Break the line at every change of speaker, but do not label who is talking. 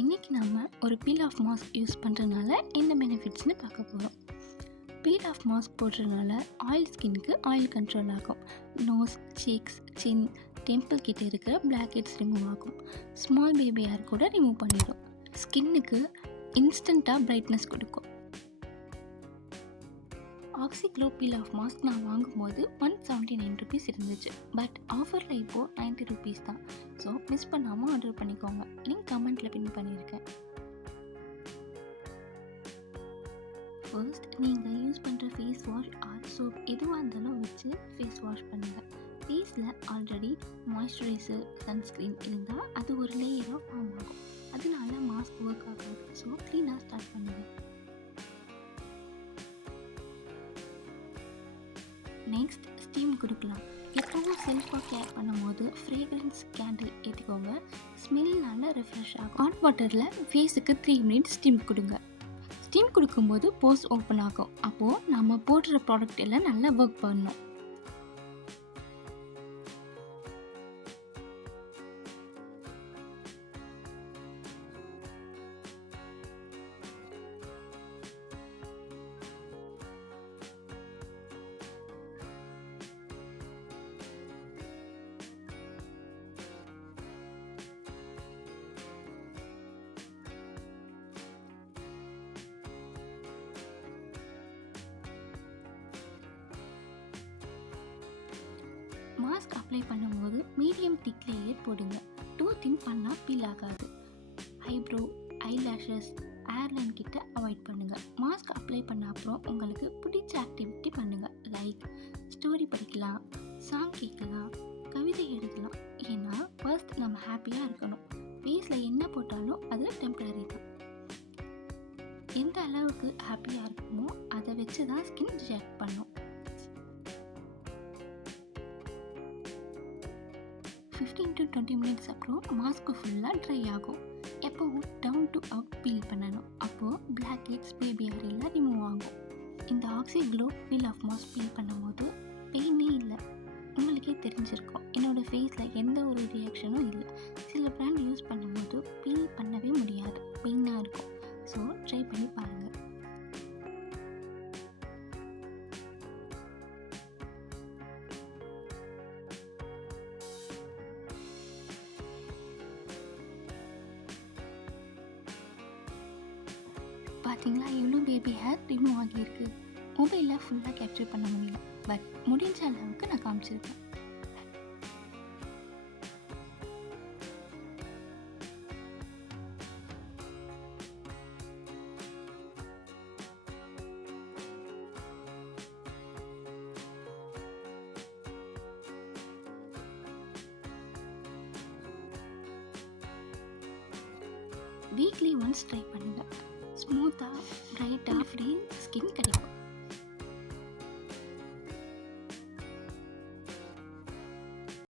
இன்றைக்கி நம்ம ஒரு பீல் ஆஃப் மாஸ்க் யூஸ் பண்ணுறதுனால என்ன பெனிஃபிட்ஸ்னு பார்க்க போகிறோம் பீல் ஆஃப் மாஸ்க் போடுறதுனால ஆயில் ஸ்கின்னுக்கு ஆயில் கண்ட்ரோல் ஆகும். நோஸ் சீக்ஸ் சின் டெம்பிள் கிட்டே இருக்கிற பிளாக் ஹெட்ஸ் ரிமூவ் ஆகும். ஸ்மால் பேபி ஹேர் கூட ரிமூவ் பண்ணிடும் ஸ்கின்னுக்கு இன்ஸ்டண்ட்டாக பிரைட்னஸ் கொடுக்கும். ஆக்சிக்ளோ பீல் ஆஃப் மாஸ்க் நான் வாங்கும்போது ஒன் செவன்ட்டி நைன் ருபீஸ் இருந்துச்சு. பட் ஆஃபரில் இப்போது நைன்ட்டி ருபீஸ் தான். ஸோ மிஸ் பண்ணாமல் ஆர்டர் பண்ணிக்கோங்க. லிங்க் கமெண்ட்டில் பின் பண்ணியிருக்கேன். ஃபர்ஸ்ட் நீங்கள் யூஸ் பண்ணுற ஃபேஸ் வாஷ் ஆர் சோப் எதுவாக இருந்தாலும் வச்சு ஃபேஸ் வாஷ் பண்ணுங்கள் ஃபேஸில் ஆல்ரெடி மாய்ஸ்சரைசர் சன்ஸ்க்ரீன் இருந்தால் அது ஒரு லேயராக ஃபார்ம் ஆகும். அதனால மாஸ்க் ஒர்க் ஆகாது. ஸோ க்ளீனாக ஸ்டார்ட் பண்ணுங்கள் நெக்ஸ்ட் ஸ்டீம் கொடுக்கலாம். எப்போவும் செல்ஃபாக கேர் பண்ணும்போது ஃப்ரேக்ரன்ஸ் கேண்டில் ஏற்றிக்கோங்க நல்லா ரெஃப்ரெஷ் ஆகும். ஹாட் வாட்டரில் ஃபேஸுக்கு த்ரீ மினிட்ஸ் ஸ்டீம் கொடுங்க. ஸ்டீம் கொடுக்கும்போது போஸ் ஓப்பன் ஆகும். அப்போது நம்ம போடுற ப்ராடக்ட் எல்லாம் நல்லா ஒர்க் பண்ணணும். மாஸ்க் அப்ளை பண்ணும்போது மீடியம் திக் லேயர் போடுங்க. டூ தின் பண்ணால் பீல் ஆகாது. ஐப்ரோ லேஷஸ் ஏர்லைன் கிட்ட அவாய்ட் பண்ணுங்கள் மாஸ்க் அப்ளை பண்ண அப்புறம் உங்களுக்கு பிடிச்ச ஆக்டிவிட்டி பண்ணுங்கள் லைக் ஸ்டோரி படிக்கலாம் சாங் கேட்கலாம் கவிதை எழுதலாம். ஏன்னா ஃபர்ஸ்ட் நம்ம ஹாப்பியாக இருக்கணும். ஃபேஸில் என்ன போட்டாலும் அது டெம்பரரி தான். எந்த அளவுக்கு ஹாப்பியாக இருக்குமோ அதை வச்சு தான் ஸ்கின் ரியாக்ட் பண்ணும். ஃபிஃப்டீன் டு டுவெண்ட்டி மினிட்ஸ் அப்புறம் மாஸ்க்கு ஃபுல்லாக ட்ரை ஆகும். எப்போவும் டவுன் டு அப் பீல் பண்ணணும். அப்போது பிளாக் ஹெட்ஸ் பேபி ஹேர் எல்லாம் ரிமூவ் ஆகும். இந்த oxy glow off mask peel பண்ணும்போது பெயினே இல்லை. உங்களுக்கே தெரிஞ்சிருக்கும். என்னோடய ஃபேஸில் எந்த ஒரு ரியாக்ஷனும் இல்லை. சில ப்ராண்ட் யூஸ் பண்ணும்போது பீல் பண்ணவே முடியாது. பெயினாக இருக்கும். பார்த்தீங்களா எவ்வளோ பேபி ஹேர் ரிமூவ் ஆகியிருக்கு மொபைலில் ஃபுல்லாக கேப்சர் பண்ண முடியல. பட் முடிஞ்ச அளவுக்கு நான் காமிச்சிருக்கேன். வீக்லி ஒன்ஸ் ட்ரை பண்ணுங்கள் ஸ்மூத்தாக பிரைட்டாக ஃப்ரீ ஸ்கின் கிடைக்கும்